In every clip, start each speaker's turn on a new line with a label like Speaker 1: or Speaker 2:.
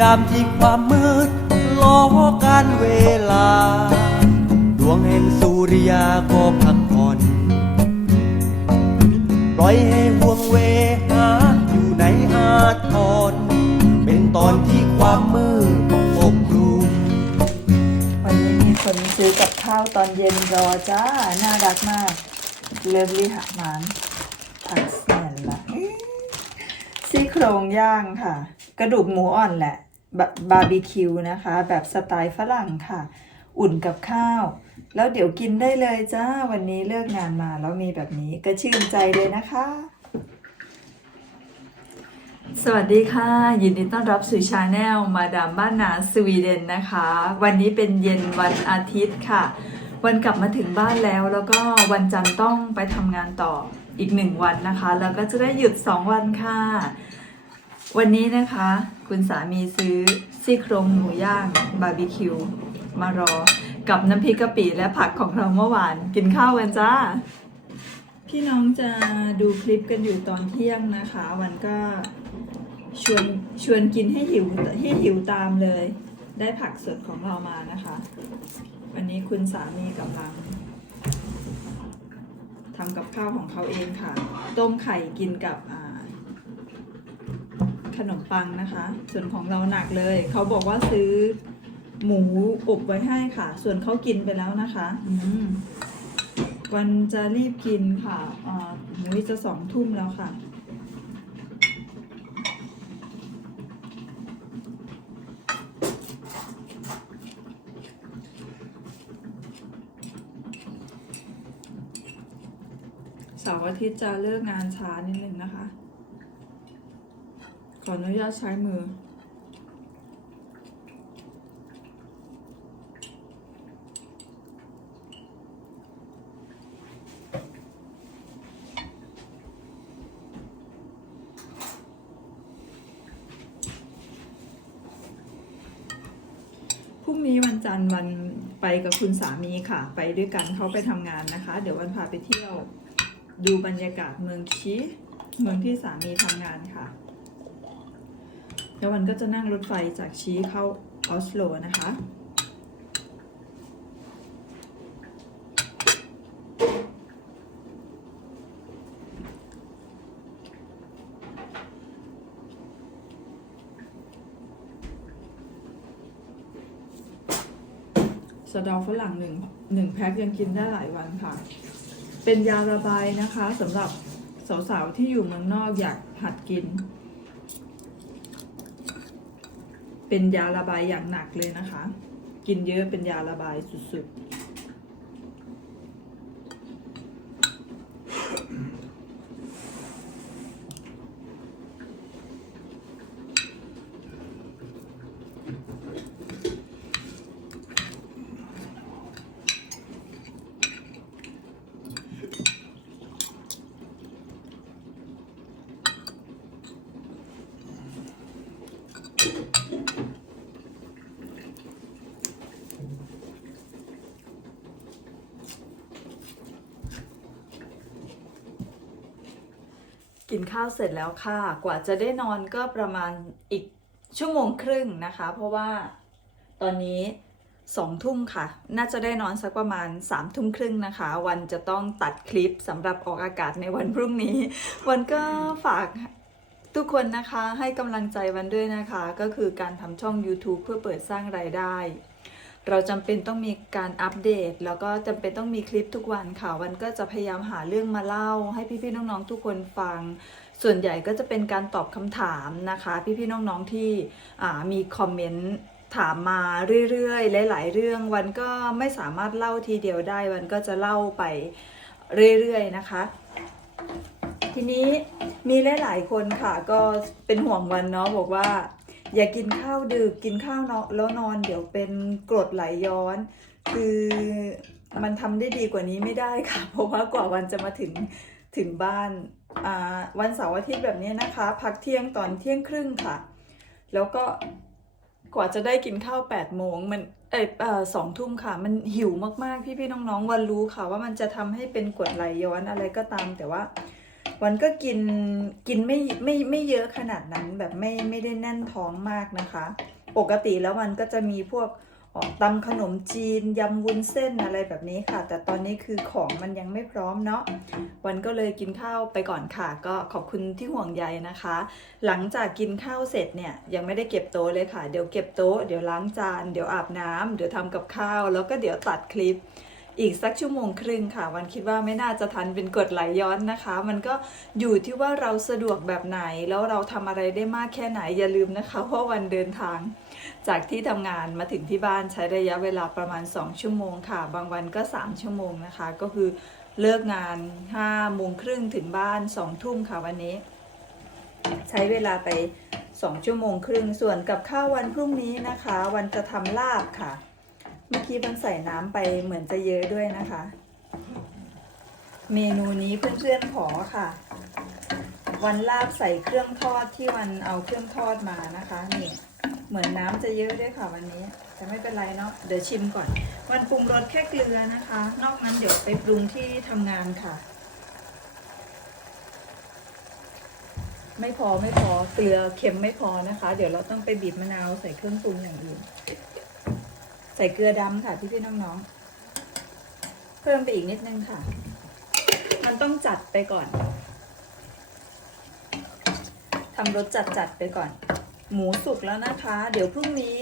Speaker 1: ยามที่ความมืดล้อการเวลา ดวงแห่งสุริยาก็พักผ่อนปล่อยให้ห่วงเวหาอยู่ในอาทรเป็นตอนที่ความมืดปกคลุม
Speaker 2: วันนี้มีคนซื้อกับข้าวตอนเย็นรอจ้า น่ารักมาก เลิฟลี่หักมานผักเสียนละซี่โครงย่างค่ะ กระดูกหมูอ่อนแหละ แบบบาร์บีคิวนะคะ แบบสไตล์ฝรั่งค่ะ อุ่นกับข้าว แล้วเดี๋ยวกินได้เลยจ้า วันนี้เลิกงานมาแล้วมีแบบนี้ก็ชื่นใจเลยนะคะ สวัสดีค่ะ ยินดีต้อนรับสู่ชาแนลมาดามบ้านนาสวีเดนนะคะ วันนี้เป็นเย็นวันอาทิตย์ค่ะ วันกลับมาถึงบ้านแล้วแล้วก็วันจันทร์ต้องไปทำงานต่ออีกหนึ่งวันนะคะ แล้วก็จะได้หยุด 2 วันค่ะ วันนี้นะคะ คุณสามีซื้อซี่โครงหมูย่างบาร์บีคิวมารอกับน้ำพริกกะปิและผักของเราเมื่อวาน กินข้าวกันจ้า พี่น้องจะดูคลิปกันอยู่ตอนเที่ยงนะคะ วันก็ชวนชวนกินให้หิวให้หิวตามเลย ได้ผักสดของเรามานะคะ วันนี้คุณสามีกำลังทำกับข้าวของเขาเองค่ะ ต้มไข่กินกับอ่า ขนมปังนะคะ ส่วนของเราหนักเลย เขาบอกว่าซื้อหมูอบไว้ให้ค่ะ ส่วนเขากินไปแล้วนะคะอืมวันจะรีบกินค่ะอ่าหมูจะสองทุ่มแล้วค่ะ เสาร์อาทิตย์จะเลิกงานช้านิดนึงนะคะข ออนุญาตใช้มือ พรุ่งนี้วันจันทร์วันไปกับคุณสามีค่ะ ไปด้วยกันเขาไปทำงานนะคะ เดี๋ยววันพาไปเที่ยว ดูบรรยากาศเมืองคีเมืองที่สามีทำงานค่ะ แล้ววันก็จะนั่งรถไฟจากชีเข้าออสโลนะคะ สะดาฝรั่งหนึ่งหนึ่งแพ็คยังกินได้หลายวันค่ะ เป็นยาระบายนะคะสำหรับสาวๆที่อยู่เมืองนอกอยากหัดกิน เป็นยาระบายอย่างหนักเลยนะคะ กินเยอะเป็นยาระบายสุดๆ กินข้าวเสร็จแล้วค่ะ กว่าจะได้นอนก็ประมาณอีกชั่วโมงครึ่งนะคะ เพราะว่าตอนนี้สองทุ่มค่ะ น่าจะได้นอนสักประมาณสามทุ่มครึ่งนะคะ วันจะต้องตัดคลิปสำหรับออกอากาศในวันพรุ่งนี้ วันก็ฝากทุกคนนะคะให้กำลังใจวันด้วยนะคะ ก็คือการทำช่อง YouTube เพื่อเปิดสร้างรายได้ เราจำเป็นต้องมีการอัปเดต แล้วก็จำเป็นต้องมีคลิปทุกวันค่ะ วันก็จะพยายามหาเรื่องมาเล่า ให้พี่ๆน้องๆทุกคนฟัง ส่วนใหญ่ก็จะเป็นการตอบคำถามนะคะ พี่ๆน้องๆที่มีคอมเมนต์ถามมาเรื่อยๆ หลาย ๆ เรื่องวันก็ไม่สามารถเล่าทีเดียวได้วันก็จะเล่าไปเรื่อยๆนะคะ ทีนี้มีหลายๆคนค่ะก็เป็นห่วงวันเนาะบอกว่า อย่ากินข้าวดึกกินข้าวเนาะแล้วนอนเดี๋ยวเป็นกรดไหลย้อน คือมันทำได้ดีกว่านี้ไม่ได้ค่ะ เพราะว่ากว่าวันจะมาถึงถึงบ้านอ่าวันเสาร์อาทิตย์แบบนี้นะคะ พักเที่ยงตอนเที่ยงครึ่งค่ะ แล้วก็กว่าจะได้กินข้าว8ปดโมงมันเออสองทุ่มค่ะ มันหิวมากๆ พี่ๆน้องๆ วันรู้ค่ะว่ามันจะทำให้เป็นกรดไหลย้อนอะไรก็ตามแต่ว่า วันก็กินกินไม่ไม่ไม่เยอะขนาดนั้นแบบไม่ไม่ได้แน่นท้องมากนะคะ ปกติแล้ววันก็จะมีพวกออกตำขนมจีนยำวุ้นเส้นอะไรแบบนี้ค่ะ แต่ตอนนี้คือของมันยังไม่พร้อมเนาะวันก็เลยกินข้าวไปก่อนค่ะ ก็ขอบคุณที่ห่วงใยนะคะ หลังจากกินข้าวเสร็จเนี่ยยังไม่ได้เก็บโต๊ะเลยค่ะ เดี๋ยวเก็บโต๊ะเดี๋ยวล้างจาน เดี๋ยวอาบน้ำเดี๋ยวทำกับข้าว แล้วก็เดี๋ยวตัดคลิป อีกสักชั่วโมงครึ่งค่ะ วันคิดว่าไม่น่าจะทันเป็นกฎไหลย้อนนะคะ มันก็อยู่ที่ว่าเราสะดวกแบบไหน แล้วเราทำอะไรได้มากแค่ไหนอย่าลืมนะคะว่าวันเดินทาง จากที่ทำงานมาถึงที่บ้านใช้ระยะเวลาประมาณ 2 ชั่วโมงค่ะ บางวันก็ 3 ชั่วโมงนะคะ ก็คือเลิกงาน5โมงครึ่งถึงบ้าน2ทุ่มค่ะวันนี้ ใช้เวลาไป 2 ชั่วโมงครึ่งส่วนกับข้าววันพรุ่งนี้นะคะ วันจะทำลาบค่ะ เมื่อกี้มันใส่น้ำไปเหมือนจะเยอะด้วยนะคะ เมนูนี้เพื่อนๆขอค่ะ วันลาบใส่เครื่องทอดที่วันเอาเครื่องทอดมานะคะนี่เหมือนน้ำจะเยอะด้วยค่ะวันนี้แต่ไม่เป็นไรเนาะเดี๋ยวชิมก่อน วันปรุงรสแค่เกลือนะคะ นอกนั้นเดี๋ยวไปปรุงที่ทำงานค่ะ ไม่พอไม่พอเกลือเค็มไม่พอนะคะ เดี๋ยวเราต้องไปบีบมะนาวใส่เครื่องปรุงอย่างอื่น ส่เกลือดำค่ะพี่พี่น้องๆ เพิ่มไปอีกนิดนึงค่ะ มันต้องจัดไปก่อนทำรสจัดจัดๆไปก่อน หมูสุกแล้วนะคะ เดี๋ยวพรุ่งนี้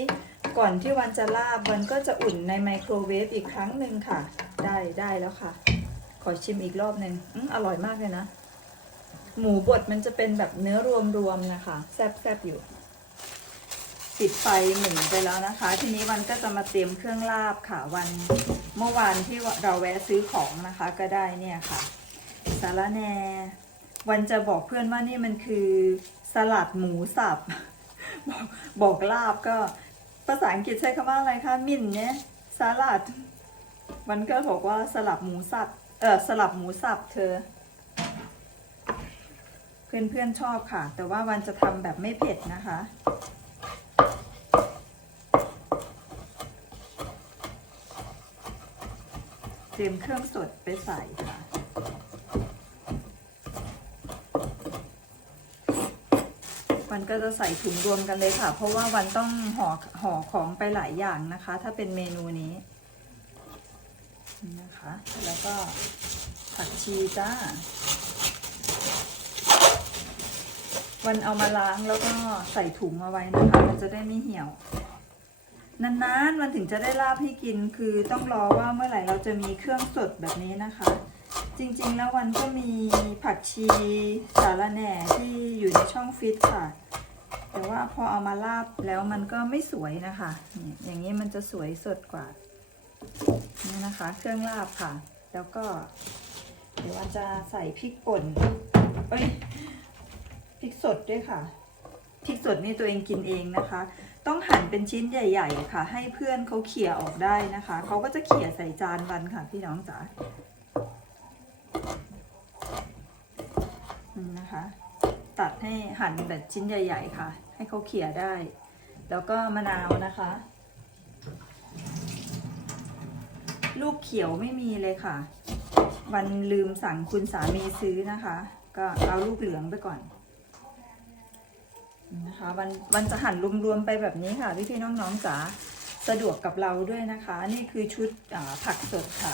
Speaker 2: ก่อนที่วันจะลาบวันก็จะอุ่นในไมโครเวฟอีกครั้งหนึ่งค่ะ ได้ได้แล้วค่ะ ขอชิมอีกรอบหนึ่งออร่อยมากเลยนะ หมูบดมันจะเป็นแบบเนื้อรวมๆนะคะ แซ่บๆอยู่ ปิดไฟหมุนไปแล้วนะคะ ทีนี้วันก็จะมาเตรียมเครื่องลาบค่ะวันเมื่อวานที่เราแวะซื้อของนะคะก็ได้เนี่ยค่ะสาระแหนวันจะบอกเพื่อนว่านี่มันคือสลัดหมูสับ บอกบอกลาบก็ภาษาอังกฤษใช้คำว่าอะไรคะมินเนี่ยสลัด วันก็บอกว่าสลับหมูสับเออสลับหมูสับเธอ เพื่อนๆชอบค่ะ แต่ว่าวันจะทำแบบไม่เผ็ดนะคะ เตรียมเครื่องสดไปใส่ค่ะวันก็จะใส่ถุงรวมกันเลยค่ะ เพราะว่าวันต้องห่อห่อของไปหลายอย่างนะคะ ถ้าเป็นเมนูนี้นี่นะคะ แล้วก็ผักชีจ้า วันเอามาล้างแล้วก็ใส่ถุงเอาไว้นะคะ มันจะได้ไม่เหี่ยว นานๆมันถึงจะได้ลาบให้กิน คือต้องรอว่าเมื่อไหร่เราจะมีเครื่องสดแบบนี้นะคะ จริงๆแล้ววันก็มีผักชีสาระแหน่ที่อยู่ในช่องฟิตค่ะ แต่ว่าพอเอามาลาบแล้วมันก็ไม่สวยนะคะอย่างนี้มันจะสวยสดกว่านี่นะคะ เครื่องลาบค่ะ แล้วก็ เดี๋ยววันจะใส่พริกป่นเอ้ย พริกสดด้วยค่ะพริกสดนี่ตัวเองกินเองนะคะ ต้องหั่นเป็นชิ้นใหญ่ ๆ ค่ะ ให้เพื่อนเขาเขี่ยออกได้นะคะ เขาก็จะเขี่ยใส่จานวันค่ะพี่น้องจ๋านะคะ ตัดให้หั่นแบบชิ้นใหญ่ ๆ ค่ะ ให้เขาเขี่ยได้ แล้วก็มะนาวนะคะ ลูกเขียวไม่มีเลยค่ะ วันลืมสั่งคุณสามีซื้อนะคะ ก็เอาลูกเหลืองไปก่อน นะคะวันวันจะหั่นรวมๆไปแบบนี้ค่ะพี่พี่ๆน้องๆจ๋าสะดวกกับเราด้วยนะคะ นี่คือชุดผักสดค่ะ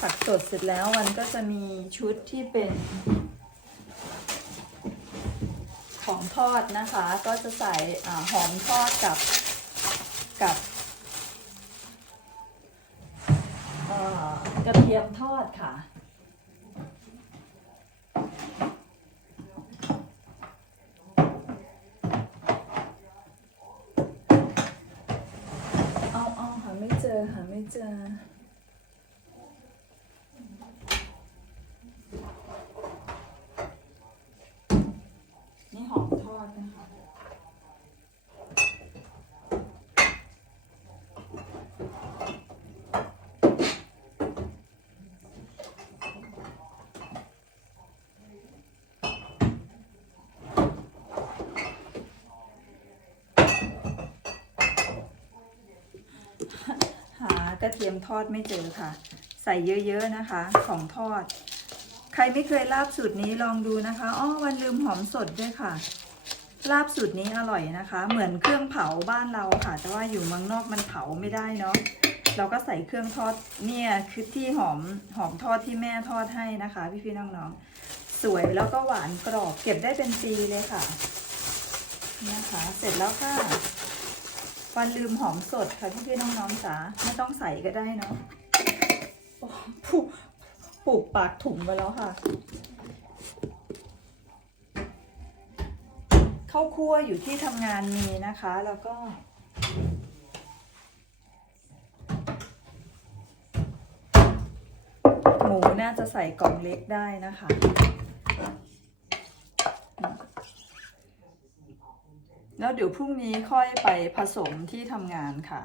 Speaker 2: ผักสดเสร็จแล้ววันก็จะมีชุดที่เป็นของทอดนะคะ ก็จะใส่หอมทอดกับกับกระเทียมทอดค่ะ เอาเอาหาไม่เจ อหาไม่เจอนี่หอมทอดนะคะ กระเทียมทอดไม่เจอค่ะ ใส่เยอะๆนะคะของทอด ใครไม่เคยลาบสูตรนี้ลองดูนะคะอ้อวันลืมหอมสดด้วยค่ะ ลาบสูตรนี้อร่อยนะคะ เหมือนเครื่องเผาบ้านเราค่ะ แต่ว่าอยู่เมืองนอกมันเผาไม่ได้เนาะเราก็ใส่เครื่องทอดเนี่ยคือที่หอมหอมทอดที่แม่ทอดให้นะคะ พี่ๆน้องๆ สวยแล้วก็หวานกรอบเก็บได้เป็นปีเลยค่ะนะคะเสร็จแล้วค่ะ วันลืมหอมสดค่ะพี่ๆน้องๆจ๋าไม่ต้องใส่ก็ได้เนาะโอ้ผูกปลูกปากถุงไปแล้วค่ะข้าวคั่วอยู่ที่ทำงานมีนะคะ แล้วก็ หมูน่าจะใส่กล่องเล็กได้นะคะ แล้วเดี๋ยวพรุ่งนี้ค่อยไปผสมที่ทำงานค่ะ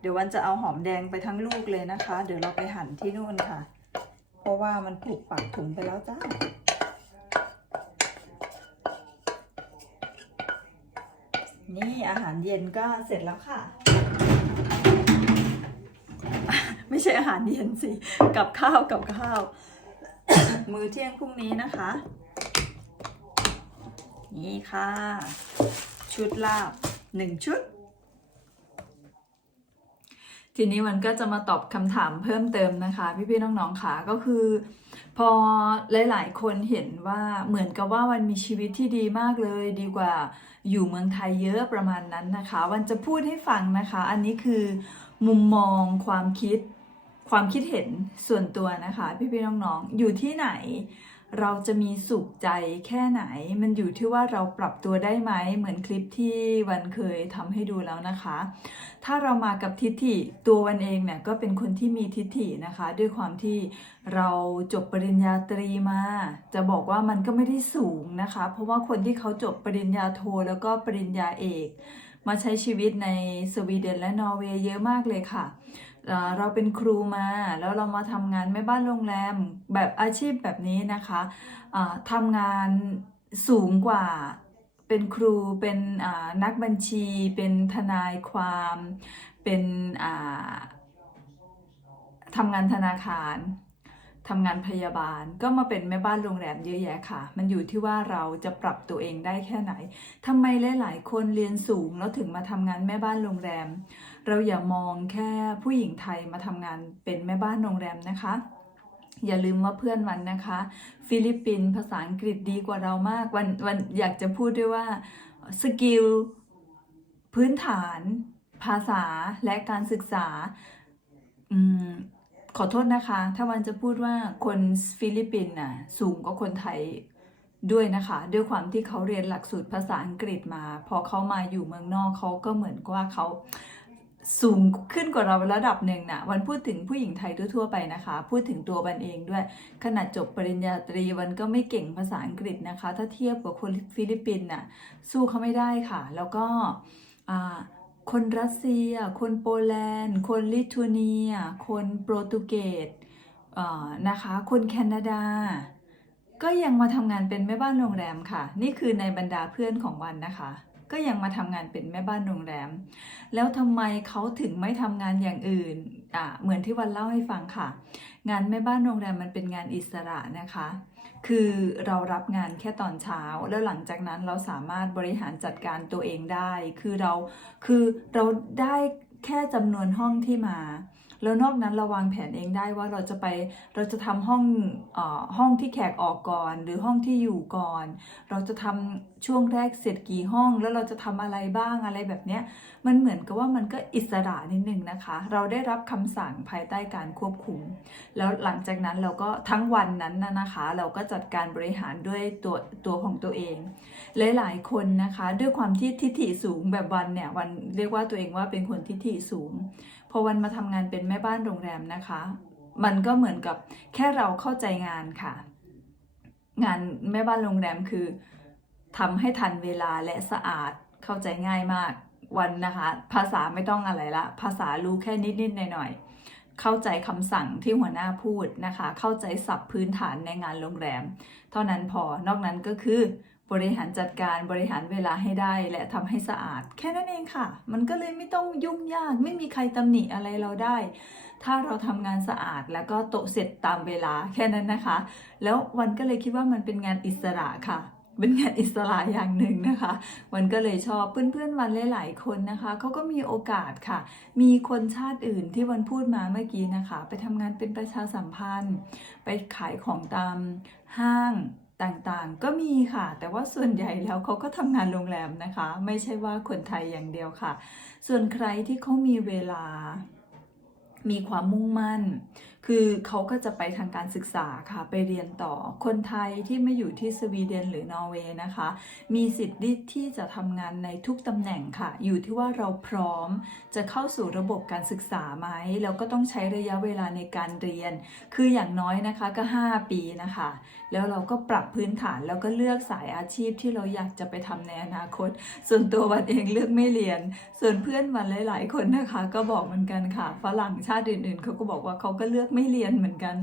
Speaker 2: เดี๋ยววันจะเอาหอมแดงไปทั้งลูกเลยนะคะ เดี๋ยวเราไปหั่นที่นู่นค่ะ เพราะว่ามันผูกปากถุงไปแล้วจ้านี่อาหารเย็นก็เสร็จแล้วค่ะ ไม่ใช่อาหารเย็นสิ กับข้าวกับข้าว มือเที่ยงพรุ่งนี้นะคะ นี่ค่ะ ชุดลาบหนึ่งชุด ทีนี้มันก็จะมาตอบคำถามเพิ่มเติมนะคะ พี่ๆน้องๆค่ะก็คือ พอหลายๆ คนเห็นว่าเหมือนกับว่าวันมีชีวิตที่ดีมากเลย ดีกว่าอยู่เมืองไทยเยอะประมาณนั้นนะคะ วันจะพูดให้ฟังนะคะ อันนี้คือมุมมองความคิดความคิดเห็นส่วนตัวนะคะ พี่ๆน้องๆอยู่ที่ไหน เราจะมีสุขใจแค่ไหน มันอยู่ที่ว่าเราปรับตัวได้ไหม เหมือนคลิปที่วันเคยทำให้ดูแล้วนะคะ ถ้าเรามากับทิฏฐิตัววันเองเนี่ยก็เป็นคนที่มีทิฏฐินะคะ ด้วยความที่เราจบปริญญาตรีมา จะบอกว่ามันก็ไม่ได้สูงนะคะ เพราะว่าคนที่เขาจบปริญญาโทแล้วก็ปริญญาเอก มาใช้ชีวิตในสวีเดนและนอร์เวย์เยอะมากเลยค่ะ เราเป็นครูมา แล้วเรามาทำงานแม่บ้านโรงแรมแบบอาชีพแบบนี้นะคะทำงานสูงกว่าเป็นครูเป็นนักบัญชี เป็นทนายความ เป็นทำงานธนาคาร ทำงานพยาบาลก็มาเป็นแม่บ้านโรงแรมเยอะแยะค่ะ มันอยู่ที่ว่าเราจะปรับตัวเองได้แค่ไหนทำไมหลายๆคนเรียนสูงแล้วถึงมาทำงานแม่บ้านโรงแรม เราอย่ามองแค่ผู้หญิงไทยมาทำงานเป็นแม่บ้านโรงแรมนะคะอย่าลืมว่าเพื่อนวันนะคะ ฟิลิปปินส์ภาษาอังกฤษดีกว่าเรามากวันวันอยากจะพูดด้วยว่าสกิลพื้นฐาน ภาษาและการศึกษา ขอโทษนะคะ ถ้าวันจะพูดว่าคนฟิลิปปินส์น่ะสูงกว่าคนไทยด้วยนะคะ ด้วยความที่เขาเรียนหลักสูตรภาษาอังกฤษมา พอเขามาอยู่เมืองนอกเขาก็เหมือนว่าเขาสูงขึ้นกว่าเราระดับหนึ่งนะวันพูดถึงผู้หญิงไทยทั่วๆไปนะคะ พูดถึงตัววันเองด้วย ขนาดจบปริญญาตรีวันก็ไม่เก่งภาษาอังกฤษนะคะ ถ้าเทียบกับคนฟิลิปปินส์น่ะสู้เขาไม่ได้ค่ะ แล้วก็อ่า คนรัสเซีย คนโปแลนด์ คนลิทัวเนีย คนโปรตุเกสนะคะ คนแคนาดา ก็ยังมาทำงานเป็นแม่บ้านโรงแรมค่ะ นี่คือในบรรดาเพื่อนของวันนะคะ ก็ยังมาทำงานเป็นแม่บ้านโรงแรม แล้วทำไมเขาถึงไม่ทำงานอย่างอื่น อ่าเหมือนที่วันเล่าให้ฟังค่ะ งานแม่บ้านโรงแรมมันเป็นงานอิสระนะคะ คือเรารับงานแค่ตอนเช้า แล้วหลังจากนั้นเราสามารถบริหารจัดการตัวเองได้ คือเราคือเราได้แค่จำนวนห้องที่มา แล้วนอกนั้นเราวางแผนเองได้ว่าเราจะไปเราจะทำห้องอห้องที่แขกออกก่อน หรือห้องที่อยู่ก่อน เราจะทำช่วงแรกเสร็จกี่ห้อง แล้วเราจะทำอะไรบ้างอะไรแบบเนี้ยมันเหมือนกับว่ามันก็อิสระนิดนึงนะคะ เราได้รับคำสั่งภายใต้การควบคุม แล้วหลังจากนั้นเราก็ทั้งวันนั้นนะนะคะ เราก็จัดการบริหารด้วยตัวตัวของตัวเองหลายๆคนนะคะ ด้วยความที่ทิฐิสูงแบบวันเนี่ยวันเรียกว่าตัวเองว่าเป็นคนทิฐิสูงพอวันมาทำงานเป็นแม่บ้านโรงแรมนะคะ มันก็เหมือนกับแค่เราเข้าใจงานค่ะ งานแม่บ้านโรงแรมคือทำให้ทันเวลาและสะอาดเข้าใจง่ายมากวันนะคะ ภาษาไม่ต้องอะไรละ ภาษารู้แค่นิดๆหน่อยๆเข้าใจคำสั่งที่หัวหน้าพูดนะคะ เข้าใจศัพท์พื้นฐานในงานโรงแรม เท่านั้นพอนอกนั้นก็คือ บริหารจัดการบริหารเวลาให้ได้และทำให้สะอาด แค่นั้นเองค่ะ มันก็เลยไม่ต้องยุ่งยาก ไม่มีใครตำหนิอะไรเราได้ ถ้าเราทำงานสะอาดแล้วก็โตเสร็จตามเวลาแค่นั้นนะคะ แล้ววันก็เลยคิดว่ามันเป็นงานอิสระค่ะเป็นงานอิสระอย่างหนึ่งนะคะ วันก็เลยชอบเพื่อนๆวันหลายๆคนนะคะเขาก็มีโอกาสค่ะ มีคนชาติอื่นที่วันพูดมาเมื่อกี้นะคะ ไปทำงานเป็นประชาสัมพันธ์ ไปขายของตามห้าง ต่างๆ ก็มีค่ะ แต่ว่าส่วนใหญ่แล้วเขาก็ทำงานโรงแรมนะคะ ไม่ใช่ว่าคนไทยอย่างเดียวค่ะ ส่วนใครที่เขามีเวลา มีความมุ่งมั่น คือเขาก็จะไปทางการศึกษาค่ะ ไปเรียนต่อคนไทยที่ไม่อยู่ที่สวีเดนหรือนอร์เวย์นะคะ มีสิทธิ์ที่จะทำงานในทุกตำแหน่งค่ะ อยู่ที่ว่าเราพร้อมจะเข้าสู่ระบบการศึกษาไหมแล้วก็ต้องใช้ระยะเวลาในการเรียน คืออย่างน้อยนะคะก็ 5 ปีนะคะ แล้วเราก็ปรับพื้นฐานแล้วก็เลือกสายอาชีพที่เราอยากจะไปทำในอนาคต ส่วนตัววันเองเลือกไม่เรียน ส่วนเพื่อนวันหลาย ๆ คนนะคะ ก็บอกเหมือนกันค่ะฝรั่งชาติอื่น ๆเขาก็บอกว่าเขาก็เลือกไม่เรียนเหมือนกัน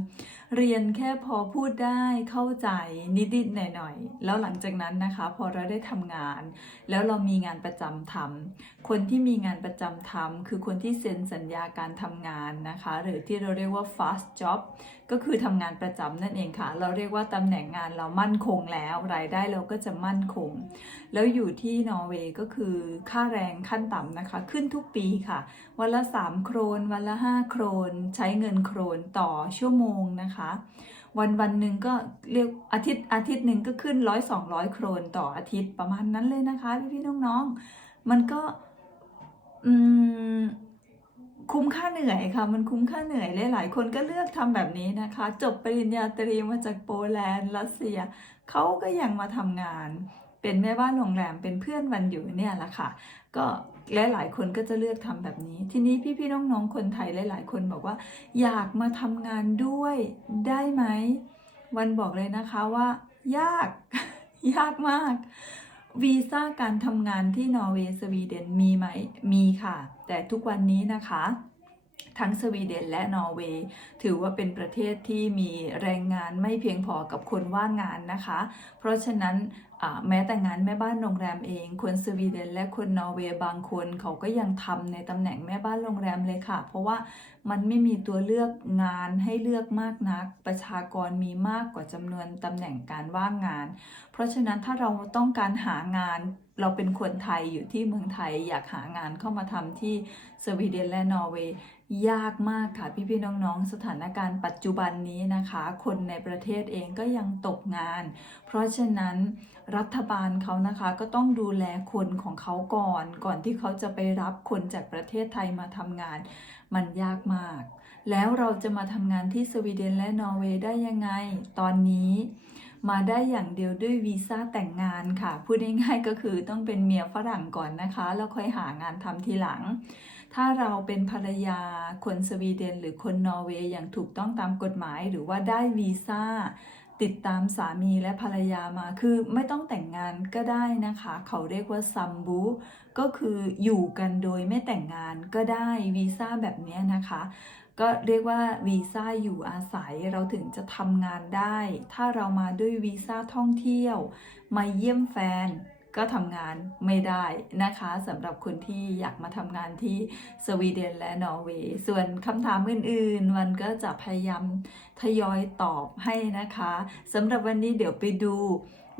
Speaker 2: เรียนแค่พอพูดได้เข้าใจนิดๆหน่อยๆ แล้วหลังจากนั้นนะคะ พอเราได้ทำงาน แล้วเรามีงานประจำทำคนที่มีงานประจำทำคือคนที่เซ็นสัญญาการทำงานนะคะ หรือที่เราเรียกว่า fast job ก็คือทำงานประจำนั่นเองค่ะ เราเรียกว่าตำแหน่งงานเรามั่นคงแล้ว รายได้เราก็จะมั่นคง แล้วอยู่ที่นอร์เวย์ก็คือค่าแรงขั้นต่ำนะคะ ขึ้นทุกปีค่ะ วันละ 3 โครน วันละ 5 โครน ใช้เงินโครนต่อชั่วโมงนะคะวันวันหนึ่งก็เรียกอาทิตย์อาทิตย์หนึ่งก็ขึ้นร้อยสองร้อยโครนต่ออาทิตย์ประมาณนั้นเลยนะคะ พี่พี่น้องๆ มันก็อืมคุ้มค่าเหนื่อยค่ะ มันคุ้มค่าเหนื่อยหลายๆคนก็เลือกทำแบบนี้นะคะ จบปริญญาตรีมาจากโปแลนด์รัสเซียเขาก็ยังมาทำงาน เป็นแม่บ้านโรงแรมเป็นเพื่อนวันอยู่เนี่ยแหละค่ะ ก็ และหลายคนก็จะเลือกทำแบบนี้ ทีนี้พี่ๆน้องๆคนไทยหลายๆคนบอกว่า อยากมาทำงานด้วยได้ไหม วันบอกเลยนะคะว่า ยาก ยากมากวีซ่าการทำงานที่นอร์เวย์สวีเดนมีไหมมีค่ะ แต่ทุกวันนี้นะคะทั้งสวีเดนและนอร์เวย์ถือว่าเป็นประเทศที่มีแรงงานไม่เพียงพอกับคนว่างงานนะคะ เพราะฉะนั้น แม้แต่งานแม่บ้านโรงแรมเอง คนสวีเดนและคนนอร์เวย์บางคนเขาก็ยังทำในตำแหน่งแม่บ้านโรงแรมเลยค่ะ เพราะว่ามันไม่มีตัวเลือกงานให้เลือกมากนัก ประชากรมีมากกว่าจำนวนตำแหน่งการว่างงาน เพราะฉะนั้นถ้าเราต้องการหางาน เราเป็นคนไทยอยู่ที่เมืองไทยอยากหางานเข้ามาทำที่สวีเดนและนอร์เวย์ยากมากค่ะพี่ๆน้องๆ สถานการณ์ปัจจุบันนี้นะคะ คนในประเทศเองก็ยังตกงาน เพราะฉะนั้นรัฐบาลเขานะคะก็ต้องดูแลคนของเขาก่อน ก่อนที่เขาจะไปรับคนจากประเทศไทยมาทำงาน มันยากมาก แล้วเราจะมาทำงานที่สวีเดนและนอร์เวย์ได้ยังไง ตอนนี้ มาได้อย่างเดียวด้วยวีซ่าแต่งงานค่ะ พูดง่ายๆก็คือต้องเป็นเมียฝรั่งก่อนนะคะ แล้วค่อยหางานทำทีหลัง ถ้าเราเป็นภรรยาคนสวีเดน หรือคนนอร์เวย์อย่างถูกต้องตามกฎหมาย หรือว่าได้วีซ่าติดตามสามีและภรรยามาคือไม่ต้องแต่งงานก็ได้นะคะ เขาเรียกว่าซัมบูก็คืออยู่กันโดยไม่แต่งงานก็ได้วีซ่าแบบนี้นะคะ ก็เรียกว่าวีซ่าอยู่อาศัยเราถึงจะทำงานได้ ถ้าเรามาด้วยวีซ่าท่องเที่ยว มาเยี่ยมแฟนก็ทำงานไม่ได้นะคะสำหรับคนที่อยากมาทำงานที่สวีเดนและนอร์เวย์ส่วนคำถามอื่นๆ วันก็จะพยายามทยอยตอบให้นะคะสำหรับวันนี้เดี๋ยวไปดู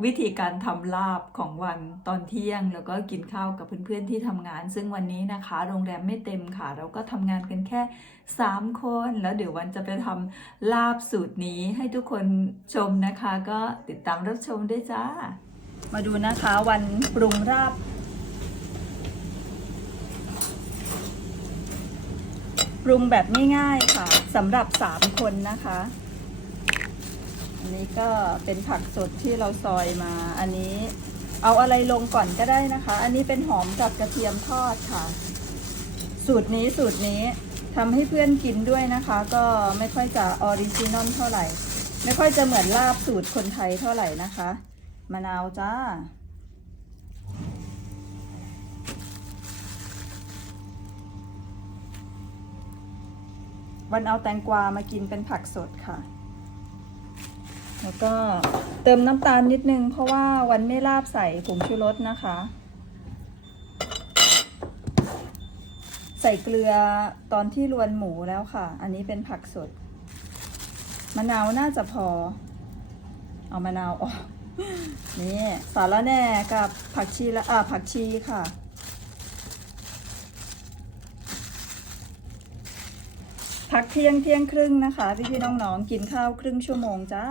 Speaker 2: วิธีการทำลาบของวันตอนเที่ยง แล้วก็กินข้าวกับเพื่อนๆที่ทำงาน ซึ่งวันนี้นะคะ โรงแรมไม่เต็มค่ะ เราก็ทำงานกันแค่ 3 คน แล้วเดี๋ยววันจะไปทำลาบสูตรนี้ให้ทุกคนชมนะคะ ก็ติดตามรับชมด้วยจ้า มาดูนะคะวันปรุงลาบ ปรุงแบบง่ายๆค่ะสำหรับ 3 คนนะคะ อันนี้ก็เป็นผักสดที่เราซอยมา อันนี้เอาอะไรลงก่อนก็ได้นะคะ อันนี้เป็นหอมกับกระเทียมทอดค่ะ สูตรนี้สูตรนี้ทำให้เพื่อนกินด้วยนะคะ ก็ไม่ค่อยจะออริจินอลเท่าไหร่ ไม่ค่อยจะเหมือนลาบสูตรคนไทยเท่าไหร่นะคะมะนาวจ้าวันเอาแตงกวามากินเป็นผักสดค่ะ แล้วก็เติมน้ำตาลนิดนึง เพราะว่าวันไม่ลาบใส่ผงชูรสนะคะ ใส่เกลือตอนที่รวนหมูแล้วค่ะ อันนี้เป็นผักสด มะนาวน่าจะพอ เอามะนาวออกนี่สาระแหน่กับผักชีและอ่าผักชีค่ะพักเที่ยงเที่ยงครึ่งนะคะ พี่พี่น้องๆกินข้าวครึ่งชั่วโมงจ้า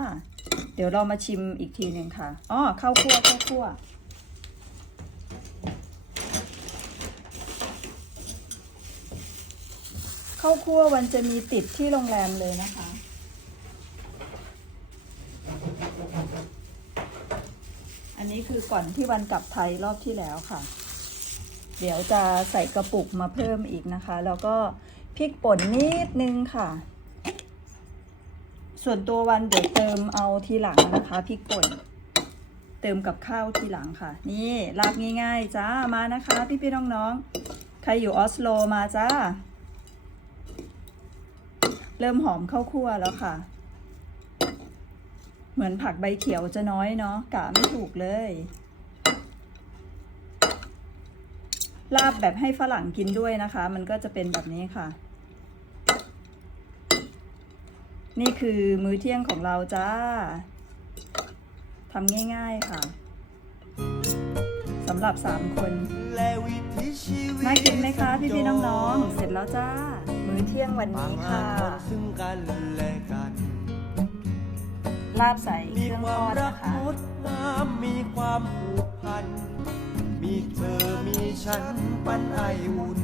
Speaker 2: เดี๋ยวเรามาชิมอีกทีหนึ่งค่ะอ๋อข้าวคั่วข้าวคั่วข้าวคั่ววันจะมีติดที่โรงแรมเลยนะคะ อันนี้คือก่อนที่วันกลับไทยรอบที่แล้วค่ะ เดี๋ยวจะใส่กระปุกมาเพิ่มอีกนะคะ แล้วก็พริกป่นนิดนึงค่ะ ส่วนตัววันเดี๋ยวเติมเอาทีหลังนะคะพริกป่นเติมกับข้าวทีหลังค่ะ นี่ลาบง่าย ๆ จ้ามานะคะ พี่ๆน้องๆใครอยู่ออสโลมาจ้า เริ่มหอมข้าวคั่วแล้วค่ะ เหมือนผักใบเขียวจะน้อยเนาะกะไม่ถูกเลย ลาบแบบให้ฝรั่งกินด้วยนะคะ มันก็จะเป็นแบบนี้ค่ะ นี่คือมื้อเที่ยงของเราจ้าทำง่ายๆค่ะสำหรับสามคนน่ากินไหมคะพี่ๆน้องๆ เสร็จแล้วจ้า มื้อเที่ยงวันนี้ค่ะ
Speaker 1: ลา
Speaker 2: บใส่เครื่องทอดนะคะ
Speaker 1: งดงามมีความผูกพัน มีเธอมีฉันปันไออุ่น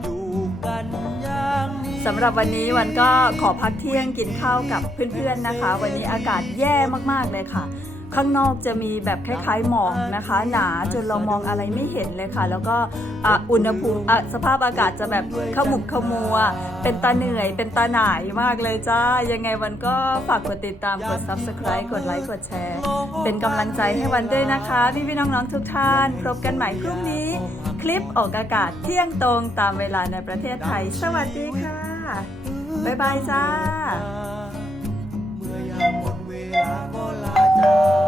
Speaker 1: อยู่กัน
Speaker 2: สำหรับวันนี้วันก็ขอพักเที่ยงกินข้าวกับเพื่อนๆนะคะ วันนี้อากาศแย่มากๆเลยค่ะ ข้างนอกจะมีแบบคล้ายๆหมอกนะคะ หนาจนเรามองอะไรไม่เห็นเลยค่ะ แล้วก็อุณหภูมิสภาพอากาศจะแบบขมุกขมัว เป็นตาเหนื่อย เป็นตาหน่ายมากเลยจ้า ยังไงวันก็ฝากกดติดตามกด subscribe กดไลค์กดแชร์ เป็นกำลังใจให้วันด้วยนะคะ พี่ๆน้องๆทุกท่านพบกันใหม่พรุ่งนี้คลิปออกอากาศเที่ยงตรงตามเวลาในประเทศไทย สวัสดีค่ะ บ๊ายบายจ้า
Speaker 1: เมื่อยามหมดเวลาก็ลาจ้า